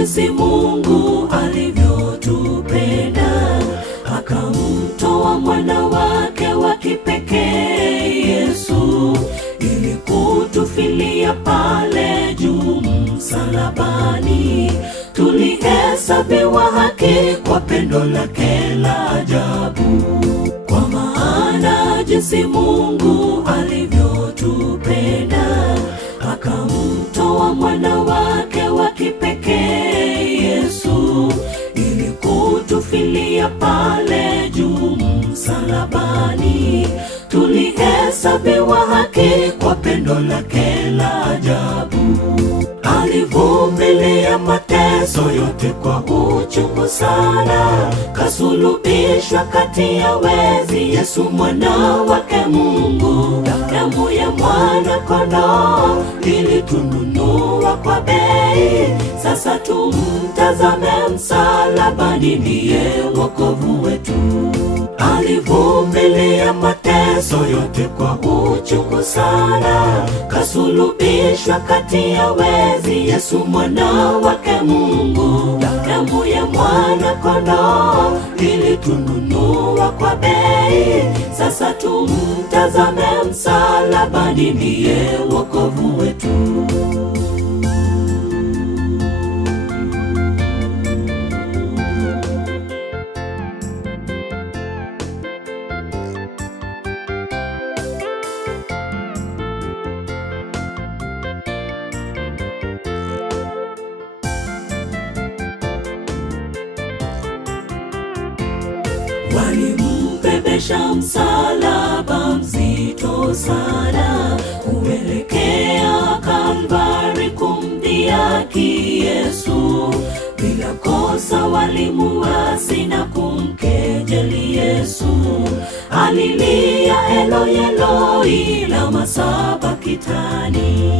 jinsi Mungu alivyotupenda, akamtoa mwana wake wa kipekee Yesu, ili kutufilia pale juu msalabani. Tulihesabiwa haki kwa pendo lake la ajabu. Kwa maana jinsi Mungu alivyotupenda, akamtoa mwana wake wa kipekee Yesu, ili kutufilia pale juu msalabani. Tulihesabiwa haki kwa pendo lake la ajabu. Alivumilia mateso yote kwa uchungu sana, kasulubishwa kati ya wezi. Yesu mwana wake Mungu, damu ya mwana kondoo ilitununua kwa bei. Sasa tumtazame msalabani, ndiye wokovu wetu. Alivumilia mateso yote kwa uchungu sana, kasulubishwa kati ya wezi. Yesu mwana wake Mungu, damu ya mwana kondoo ilitununua kwa bei. Sasa tumtazame msalabani, ndiye wokovu wetu. Walimbebesha msalaba mzito sana, kuelekea Kalvari kumdhihaki Yesu. Bila kosa walimuasi na kumkejeli Yesu. Alilia Eloi Eloi lama sabakthani.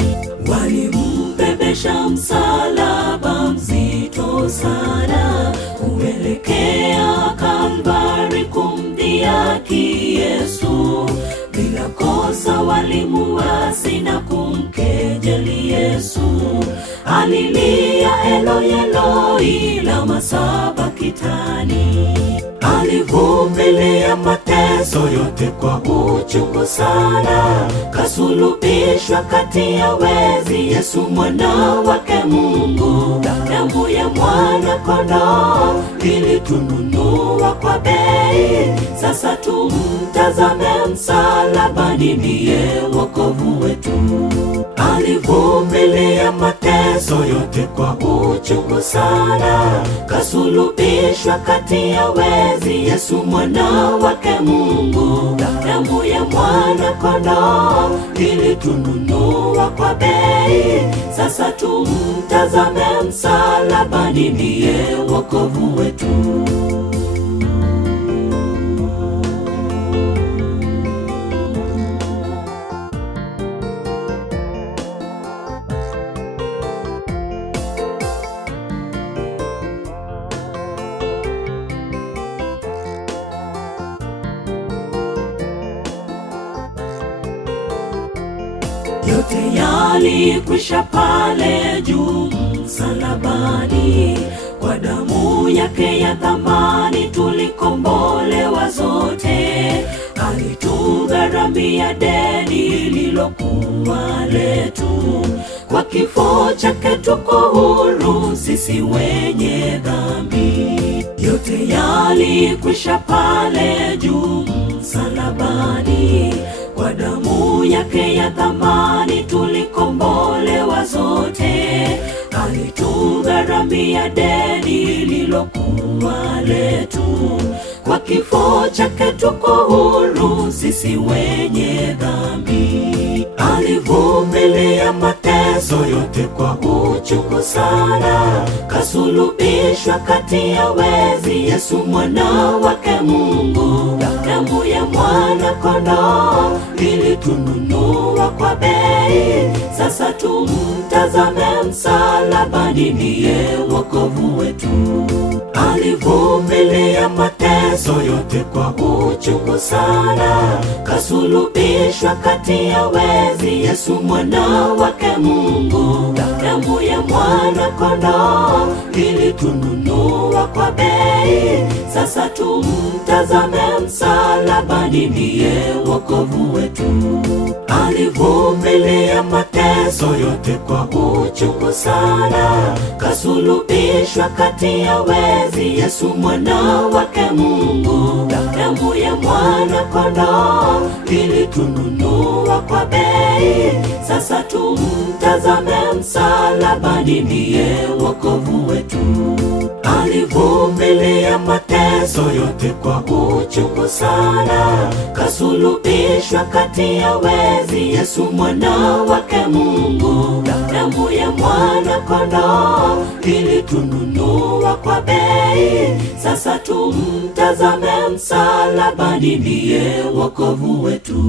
Walimbebesha msalaba mzito sana, kuelekea Kalvari kumdhihaki Yesu. Bila kosa walimuasi na kumkejeli Yesu. Alilia Eloi Eloi lama sabakthani. Alivumilia mateso yote kwa uchungu sana, kasulubishwa kati ya wezi. Yesu mwana wake Mungu, damu ya mwana kondoo ilitununua kwa bei. Sasa tumtazame msalabani, ndiye wokovu wetu. Alivumilia mateso yote kwa uchungu sana, kasulubishwa kati ya wezi. Yesu mwana wake Mungu, damu ya mwana kondoo ilitununua kwa bei. Sasa tumtazame msalabani, ndiye wokovu wetu. Yote yalikwisha pale juu msalabani. Kwa damu yake ya thamani tulikombolewa zote. Alitugharamia deni lilokuwa letu. Kwa kifo chake tuko huru sisi wenye dhambi. Yote yalikwisha pale juu msalabani. Kwa damu yake ya thamani tulikombolewa zote. Alitugharamia deni lilokuwa letu. Kwa kifo chake tuko huru sisi wenye dhambi. Alivumilia mateso yote kwa uchungu sana, kasulubishwa kati ya wezi. Yesu mwana wake Mungu, damu ya mwana kondoo ilitununua kwa bei. Sasa tumtazame msalabani, ndiye wokovu wetu. Alivumilia mateso yote kwa uchungu sana, kasulubishwa kati ya wezi, Yesu mwana wake Mungu. Damu ya mwana kondoo ilitununua kwa bei. Sasa tumtazame msalabani, ndiye wokovu wetu. Alivumilia mateso yote kwa uchungu sana, kasulubishwa kati ya wezi, Yesu mwana wake Mungu. Damu ya mwana kondoo ilitununua kwa bei. Sasa tumtazame msalabani, ndiye wokovu wetu. Alivumilia mateso yote kwa uchungu sana, kasulubishwa kati ya wezi, Yesu mwana wake Mungu. Damu ya mwana kondoo ilitununua kwa bei. Sasa tumtazame msalabani, ndiye wokovu wetu.